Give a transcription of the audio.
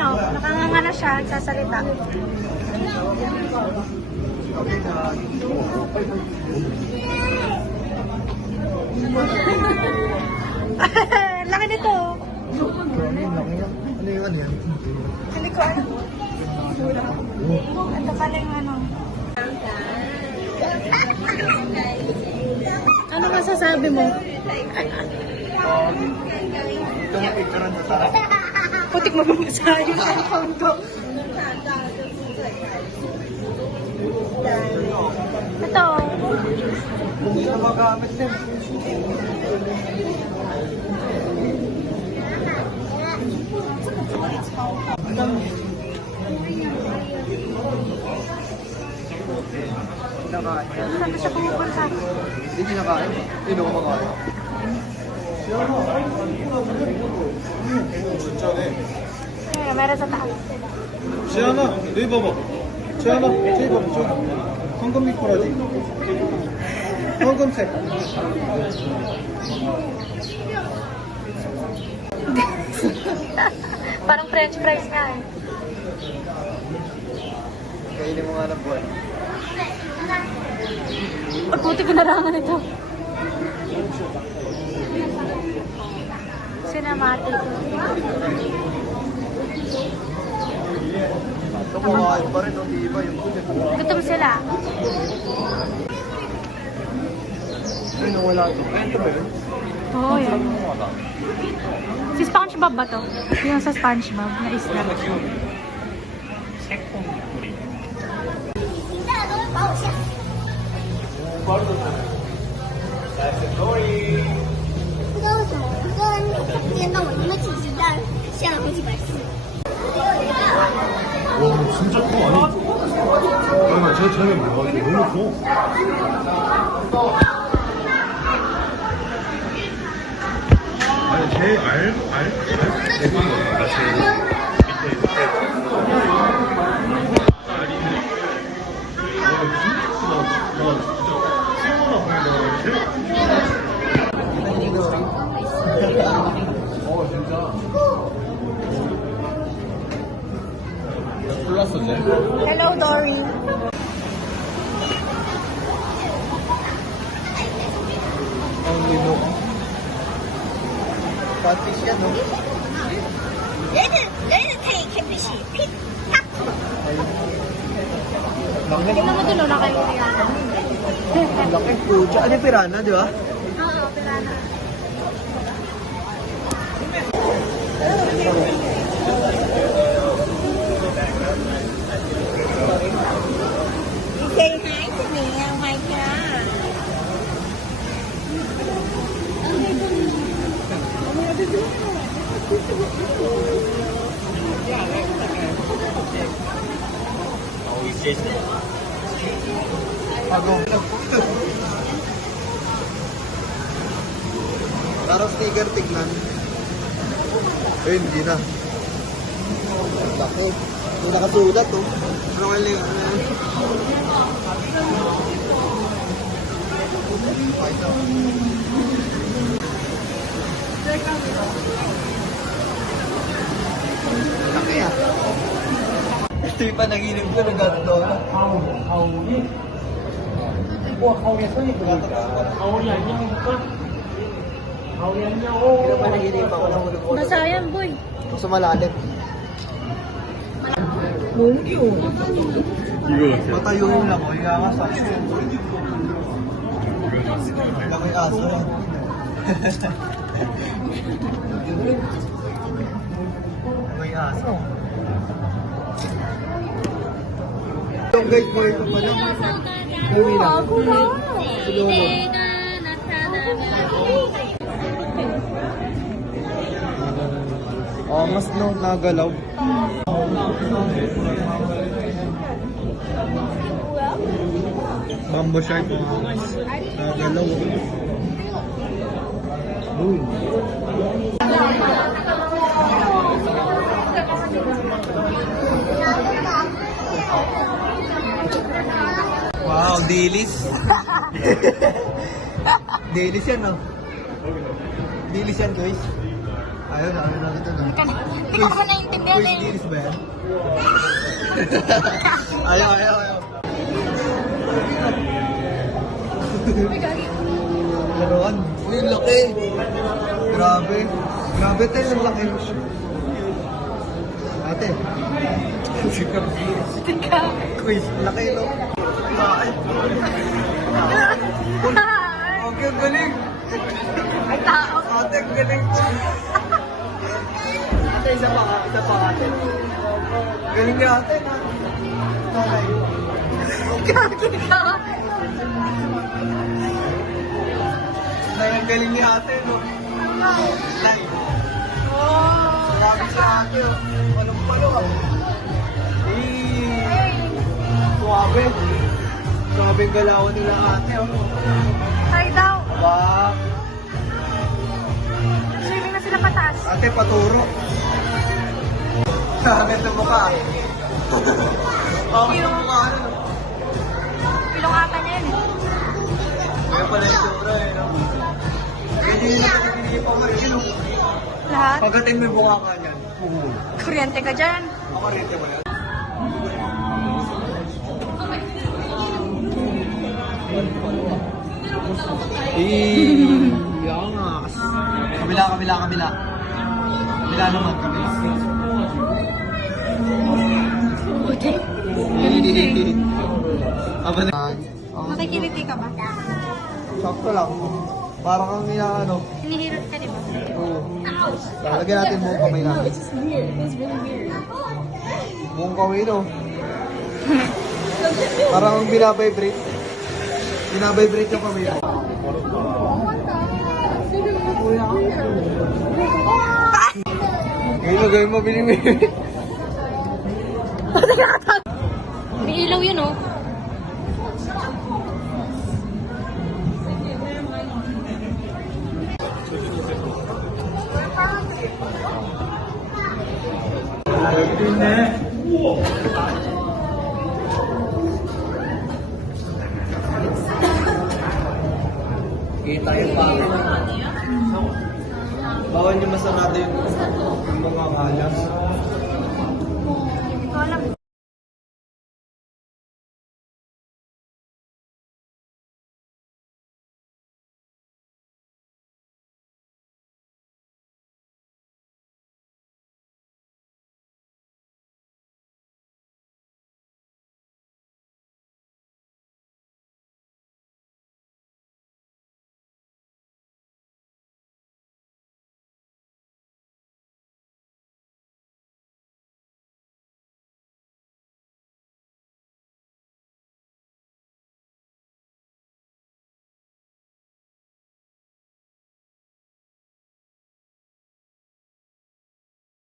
Ayan o, nakanganga na siya, nagsasalita. Laki nito. Ano yung ano yan? Hindi ko ano. Ito pala yung ano. Ano masasabi mo? Ito yung picturean mo tayo. Putik mo bumasahe yung cellphone ko. Ito. Hindi na magamit din. Kinakain. Saan siya pumupunta? Hindi kinakain. Hindi na kumakain. Ayan, meron sa taas. 지안아, 여기 봐봐. 지안아, 저기 봐봐. 저 황금 미꾸라지. 황금색. Parang french fries nga eh. Kainin mo nga ng buwan. Ang puti kinarangan ito. Cinematic. Ito kumakain pa rin. Hindi iba yung buwan. Gutom sila. Ay, nawala ito. Ito ba yun? Oo, yan. Si SpongeBob ba to? Yung sa SpongeBob na isla. 와, 진짜 커. 아니, 잠깐만, 쟤는 뭐야? 너무 커. 아니, 쟤 대박 먹는다, 쟤. 밑에. 와, 진짜 크다. 와, 진짜 키워나 보인다. 쟤? 진짜. 몰랐어, 쟤? Hello, Dory. Ang lino. Catfish yan, no? Tingnan mo dun, nakayuri yan. Ang laki. Pucha. Ano yung pirana, di ba? Oo, pirana. Say hi to me, oh my god. Agong. Parang sticker tignan. Eh, hindi na. Laki. Hindi nakasulat, oh. Pero wala yung laki ah. Ito yung panaginip ko, nagkatato na. Panaginip ako ng hulog. Basa yan, boy. Gusto malalim. 이거 같아. Patayuin lang, o iangas sa laki aso rin. May aso. Yung guys, boy, ito pa lang. Uwi lang. Sulomo. Oh, mas no, nagalaw. Bamboo shark. Nagalaw. Wow, dilis. Dilis yan, no? Dilis yan, guys. Ayun na ito na. Hindi ka naman naiintindihan Quiz eh. dinis ba yan? Ayaw. Laruan. Uy, ang laki. Grabe. Grabe tayo, ang laki. Ate. Tika. Quiz, laki no? Ay. Okay, ang galing. Ay, tao. Ate, ang galing. Ate, isa pa ate. Galing ni ate. Ay. Gagi ka. Nay, ang galing ni ate, no? Nay. Oh. Sabi sa ate, oh. Anong palo, ah. Suwabe. Suwabe ang galawan nila ate, oh. Ay daw. Wow. Swimming na sila pataas. Ate, paturo. Sabi sa mukha. Okay, yung mukha, ano, no? Pilong ata niya yun eh. Kaya pala yung tsura, eh, no? Hindi na hindi pa marigil, no? Lahat? Pagdating may buka ka niyan. Kuryente ka dyan. Ako rin, mo yan. Yangas. Kabila. Kabila naman, kabila. Okay. Aba na. Makikiliti ka ba? Sakto lang. Parang kang ano. Hinihirot ka, di ba? Oo. Lalagyan natin buong kamay natin. Buong kamay, no? Parang binabibrate. Binabibrate yung kamay. Gawin mo, binibig. May ilaw yun, oh. Kita yung pangit. Bawal niyo masarado yung mga kalas. Hindi ko alam.